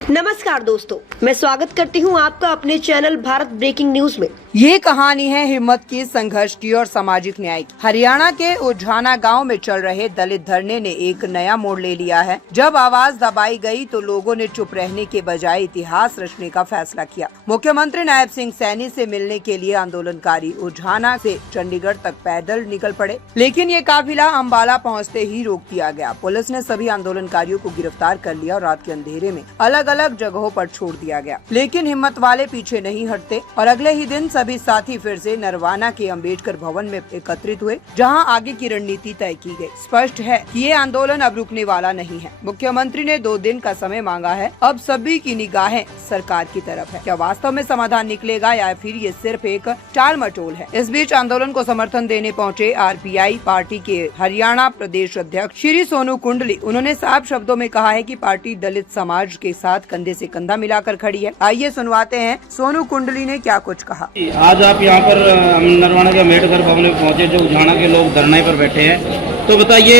नमस्कार दोस्तों, मैं स्वागत करती हूं आपका अपने चैनल भारत ब्रेकिंग न्यूज में। ये कहानी है हिम्मत की, संघर्ष की और सामाजिक न्याय की। हरियाणा के उझाना गांव में चल रहे दलित धरने ने एक नया मोड़ ले लिया है। जब आवाज दबाई गई तो लोगों ने चुप रहने के बजाय इतिहास रचने का फैसला किया। मुख्यमंत्री नायब सिंह सैनी से मिलने के लिए आंदोलनकारी उझाना से चंडीगढ़ तक पैदल निकल पड़े, लेकिन ये काफिला अंबाला पहुँचते ही रोक दिया गया। पुलिस ने सभी आंदोलनकारियों को गिरफ्तार कर लिया और रात के अंधेरे में अलग अलग जगहों पर छोड़ दिया गया। लेकिन हिम्मत वाले पीछे नहीं हटते और अगले ही दिन सभी साथी फिर से नरवाना के अंबेडकर भवन में एकत्रित हुए, जहां आगे की रणनीति तय की गई। स्पष्ट है कि ये आंदोलन अब रुकने वाला नहीं है। मुख्यमंत्री ने 2 दिन का समय मांगा है। अब सभी की निगाहें सरकार की तरफ है। क्या वास्तव में समाधान निकलेगा या फिर ये सिर्फ एक टाल मटोल है? इस बीच आंदोलन को समर्थन देने पहुँचे RPI पार्टी के हरियाणा प्रदेश अध्यक्ष श्री सोनू कुंडली। उन्होंने साफ शब्दों में कहा है कि पार्टी दलित समाज के साथ कंधे से कंधा मिलाकर खड़ी है। आइए सुनवाते हैं सोनू कुंडली ने क्या कुछ कहा। आज आप यहाँ पर नरवाना के अम्बेडकर भवन में पहुंचे, जो उझाना के लोग धरने पर बैठे हैं, तो बताइए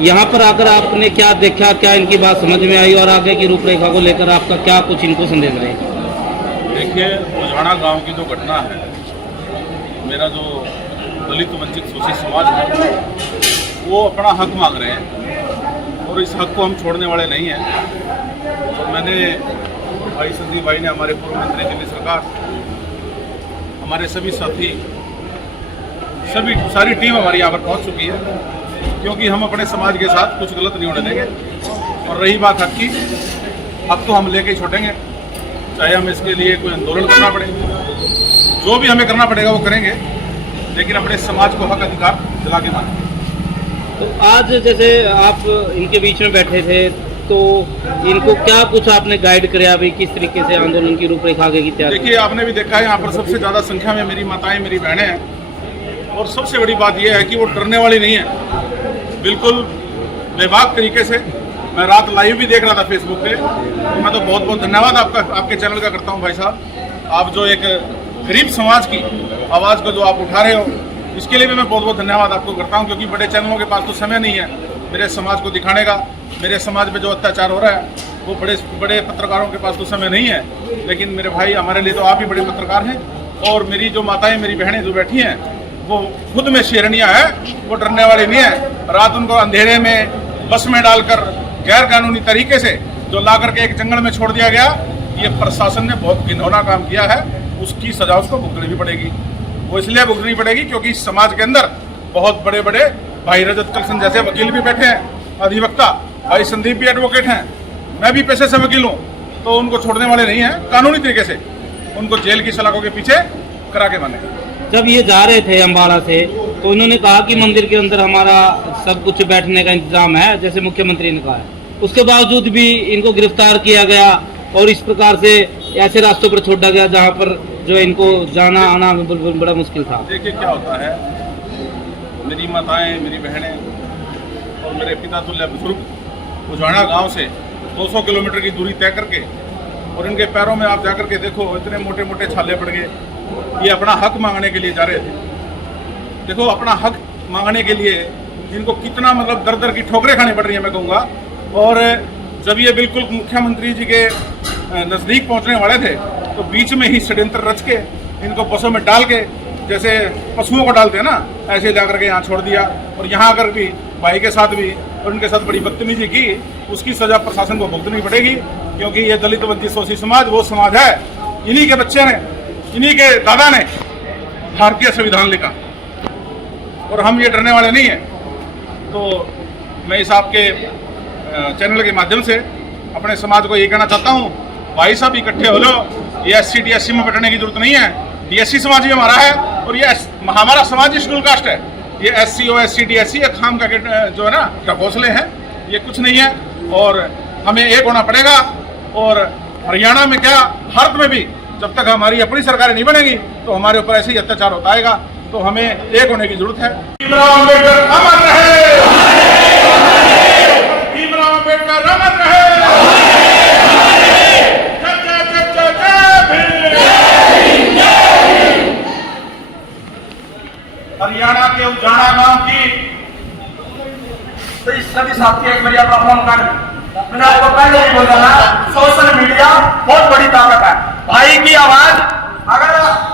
यहाँ पर आकर आपने क्या देखा, क्या इनकी बात समझ में आई और आगे की रूपरेखा को लेकर आपका क्या कुछ इनको संदेश रहेगा? देखिए, उझाना गांव की जो घटना है, मेरा जो दलित वंचित शोषित समाज है वो अपना हक मांग रहे हैं और इस हक को हम छोड़ने वाले नहीं हैं। तो मैंने भाई संदीप भाई ने, हमारे पूर्व मंत्री दिल्ली सरकार, हमारे सभी साथी, सारी टीम हमारी यहाँ पर पहुँच चुकी है, क्योंकि हम अपने समाज के साथ कुछ गलत नहीं होने देंगे। और रही बात हक की, हक तो हम लेके ही छोड़ेंगे, चाहे हम इसके लिए कोई आंदोलन करना पड़े, जो भी हमें करना पड़ेगा वो करेंगे, लेकिन अपने समाज को हक अधिकार दिला के मानेंगे। तो आज जैसे आप इनके बीच में बैठे थे, तो इनको क्या कुछ आपने गाइड कराया भाई, किस तरीके से आंदोलन की रूपरेखा आगे की तैयारी? देखिए, आपने भी देखा है यहाँ पर सबसे ज़्यादा संख्या में मेरी माताएं, मेरी बहनें हैं, और सबसे बड़ी बात यह है कि वो डरने वाली नहीं है। बिल्कुल बेबाक तरीके से, मैं रात लाइव भी देख रहा था फेसबुक पे, तो मैं तो बहुत बहुत धन्यवाद आपके चैनल का करता हूँ भाई साहब। आप जो एक गरीब समाज की आवाज़ को जो आप उठा रहे हो, इसके लिए भी मैं बहुत बहुत धन्यवाद आपको करता हूँ, क्योंकि बड़े चैनलों के पास तो समय नहीं है मेरे समाज को दिखाने का। मेरे समाज में जो अत्याचार हो रहा है वो बड़े पत्रकारों के पास तो समय नहीं है, लेकिन मेरे भाई, हमारे लिए तो आप ही बड़े पत्रकार हैं। और मेरी जो माताएं, मेरी बहनें जो बैठी हैं, वो खुद में शेरनियाँ हैं, वो डरने वाली नहीं है। रात उनको अंधेरे में बस में डालकर गैर कानूनी तरीके से जो ला करके एक जंगल में छोड़ दिया गया, ये प्रशासन ने बहुत घिनौना काम किया है। उसकी सजा उसको भुगतनी भी पड़ेगी। वो इसलिए भुगतनी पड़ेगी क्योंकि समाज के अंदर बहुत बड़े बड़े भाई रजत कलसन जैसे वकील भी बैठे हैं, अधिवक्ता भाई संदीप भी एडवोकेट हैं, मैं भी पेशे से वकील हूँ, तो उनको छोड़ने वाले नहीं हैं। कानूनी तरीके से उनको जेल की सलाखों के पीछे करा के मानेंगे। जब ये जा रहे थे अम्बाला से, तो इन्होंने कहा कि मंदिर के अंदर हमारा सब कुछ बैठने का इंतजाम है, जैसे मुख्यमंत्री ने कहा है। उसके बावजूद भी इनको गिरफ्तार किया गया और इस प्रकार से ऐसे रास्तों पर छोड़ा गया जहाँ पर जो इनको जाना आना बड़ा मुश्किल था। देखिए क्या होता है, मेरी माताएं, मेरी बहनें और मेरे पिता तुल्य बुजुर्ग उझाना गांव से 200 किलोमीटर की दूरी तय करके, और इनके पैरों में आप जाकर के देखो, इतने मोटे मोटे छाले पड़ गए। ये अपना हक मांगने के लिए जा रहे थे। देखो, अपना हक मांगने के लिए इनको कितना मतलब दर दर की ठोकरें खानी पड़ रही है, मैं कहूँगा। और जब ये बिल्कुल मुख्यमंत्री जी के नज़दीक पहुँचने वाले थे, तो बीच में ही षड्यंत्र रच के इनको बसों में डाल के, जैसे पशुओं को डालते हैं ना, ऐसे ला करके यहाँ छोड़ दिया। और यहाँ आकर भी भाई के साथ भी और इनके साथ बड़ी बदतमीजी की, उसकी सजा प्रशासन को भुगतनी पड़ेगी, क्योंकि ये दलित वंचित शोषित समाज वो समाज है, इन्हीं के बच्चे ने, इन्हीं के दादा ने भारतीय संविधान लिखा, और हम ये डरने वाले नहीं हैं। तो मैं इस आपके चैनल के माध्यम से अपने समाज को ये कहना चाहता हूँ, भाई साहब इकट्ठे हो लो। ये SC DSC में बटने की जरूरत नहीं है। DSC समाज भी हमारा है, और ये हमारा समाज शेड्यूल कास्ट है। ये SC और SC DSC ये खाम का जो है ना ढकोसले हैं, ये कुछ नहीं है। और हमें एक होना पड़ेगा। और हरियाणा में क्या, भारत में भी जब तक हमारी अपनी सरकारें नहीं बनेगी, तो हमारे ऊपर ऐसे ही अत्याचार होता आएगा। तो हमें एक होने की जरूरत है। भीमराव अम्बेडकर अमर रहे, भीमराव अम्बेडकर अमर रहे। हरियाणा के उझाना गांव की सभी साथी एक बार अपना फोन कर मैंने आपको पहले ही बोला ना, सोशल मीडिया बहुत बड़ी ताकत है। भाई की आवाज अगर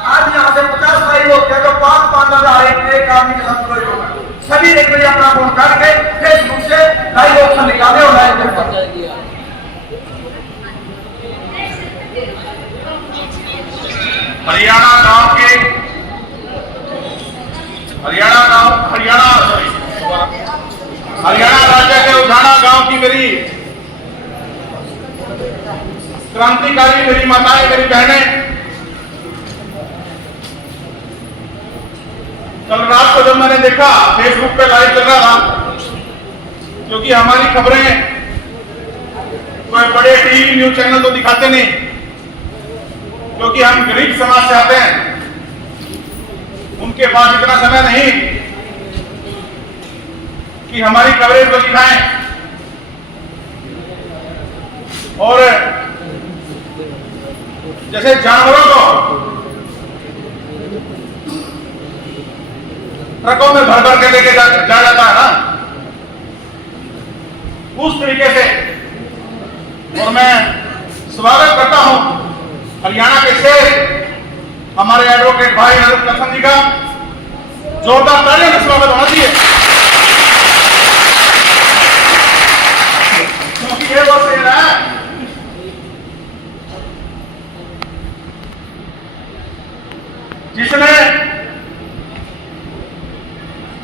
आज यहाँ से 50 भाई लोग थे तो 5,000 एक आदमी के साथ कोई होगा। सभी एक बजे अपना फोन करके फेसबुक से लाइव ऑप्शन निकाले और लाइव हरियाणा राज्य के उठाना गांव की मेरी क्रांतिकारी मेरी माताएं, मेरी बहनें, कल रात को जब मैंने देखा फेसबुक पे लाइव चल रहा था, क्योंकि हमारी खबरें कोई बड़े टीवी न्यूज चैनल तो दिखाते नहीं, क्योंकि हम गरीब समाज से आते हैं, उनके पास इतना समय नहीं कि हमारी कवरेज को दिखाएं। और जैसे जानवरों को ट्रकों में भर भर के लेके जा जाता है ना, उस तरीके से। और मैं स्वागत करता हूं हरियाणा के शेर हमारे एडवोकेट भाई नरेंद्र कसन जी का। जोरदार तालियों से स्वागत होना चाहिए, क्योंकि ये वो शेर है जिसने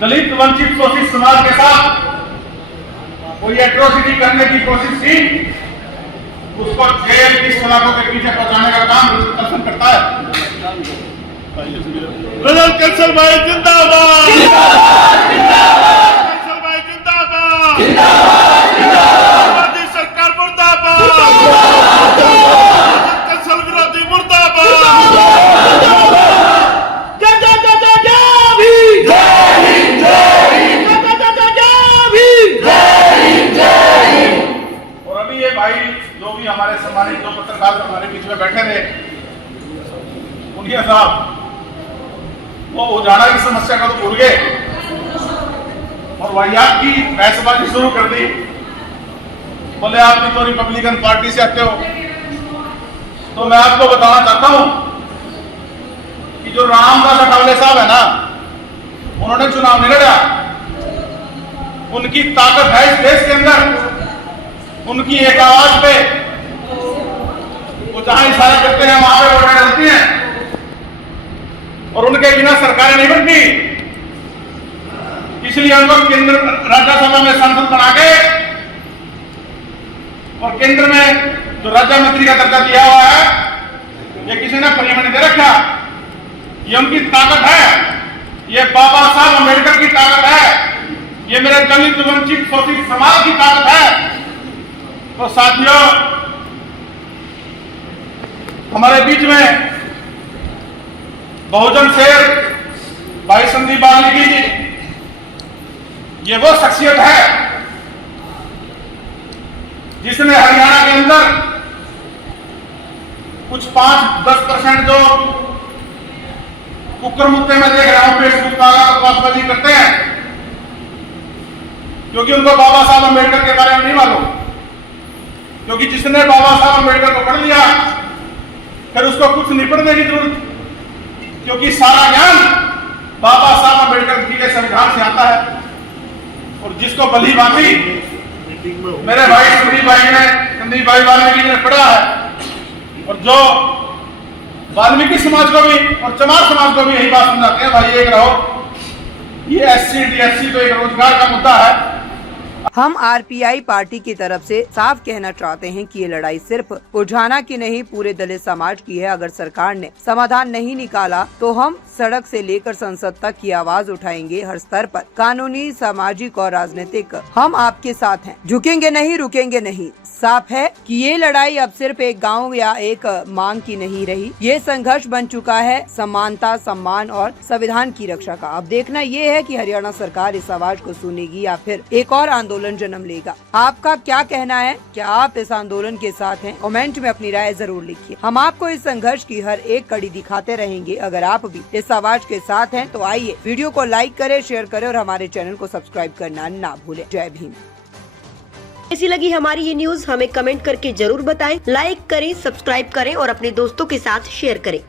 दलित, वंचित, शोषित समाज के साथ कोई एट्रोसिटी करने की कोशिश की, उसको जेल की सलाखों के पीछे पहुंचाने का काम कसन करता है। कसल भाई जिंदाबाद, कसल भाई जिंदाबाद, मोदी सरकार मुर्दाबाद, कसल विरोधी मुर्दाबाद। भाई जो भी हमारे सम्मानित दो पत्रकार हमारे बीच में बैठे थे, मुखिया साहब, वो उजाला की समस्या का तो भूल गए और वाहियात की बहसबाजी शुरू कर दी। बोले आप भी तो रिपब्लिकन पार्टी से आते हो। तो मैं आपको बताना चाहता हूं कि जो रामदास अठावले साहब है ना, उन्होंने चुनाव नहीं लड़ा। उनकी ताकत है इस देश के अंदर, उनकी एक आवाज पे वो जहां इशारा करते हैं वहां पे वोटें डलती हैं, और उनके बिना सरकारें नहीं बनती। इसलिए हम लोग केंद्र राज्यसभा में सांसद बना के और केंद्र में जो राज्य मंत्री का दर्जा दिया हुआ है, ये किसी ने फ्री में नहीं दे रखा। ये उनकी ताकत है, ये बाबा साहब अम्बेडकर की ताकत है, ये मेरे दलित, वंचित, शोषित समाज की ताकत है। तो साथियों, हमारे बीच में बहुजन शेर भाई संदीप वाल्मीकि जी, ये वो शख्सियत है जिसने हरियाणा के अंदर कुछ 5-10% जो कुकर मुक्ते में देख रहा हूं फेसबुक पर बकवासबाजी करते हैं, क्योंकि उनको बाबा साहब अम्बेडकर के बारे में नहीं मालूम। क्योंकि जिसने बाबा साहब अम्बेडकर को पढ़ लिया, फिर उसको कुछ नहीं पढ़ने की जरूरत, क्योंकि सारा ज्ञान बाबा साहब अम्बेडकर जी के संविधान से आता है। और जिसको भली भांति मेरे भाई संदीप भाई वाल्मीकि ने पढ़ा है, और जो वाल्मीकि समाज को भी और चमार समाज को भी यही बात समझाते हैं, भाई एक रहो, ये SC DSC तो एक रोजगार का मुद्दा है। हम आरपीआई पार्टी की तरफ से साफ कहना चाहते हैं कि ये लड़ाई सिर्फ उठाना की नहीं, पूरे दलित समाज की है। अगर सरकार ने समाधान नहीं निकाला तो हम सड़क से लेकर संसद तक की आवाज उठाएंगे। हर स्तर पर कानूनी, सामाजिक और राजनीतिक हम आपके साथ हैं, झुकेंगे नहीं, रुकेंगे नहीं। साफ है कि ये लड़ाई अब सिर्फ एक गांव या एक मांग की नहीं रही, ये संघर्ष बन चुका है समानता, सम्मान और संविधान की रक्षा का। अब देखना ये है कि हरियाणा सरकार इस आवाज को सुनेगी या फिर एक और आंदोलन जन्म लेगा। आपका क्या कहना है? क्या आप इस आंदोलन के साथ हैं? कमेंट में अपनी राय जरूर लिखिए। हम आपको इस संघर्ष की हर एक कड़ी दिखाते रहेंगे। अगर आप भी इस आवाज के साथ हैं तो आइए वीडियो को लाइक करें, शेयर करें और हमारे चैनल को सब्सक्राइब करना ना भूलें। जय भीम। कैसी लगी हमारी ये न्यूज हमें कमेंट करके जरूर बताएं। लाइक करें, सब्सक्राइब करें और अपने दोस्तों के साथ शेयर करें।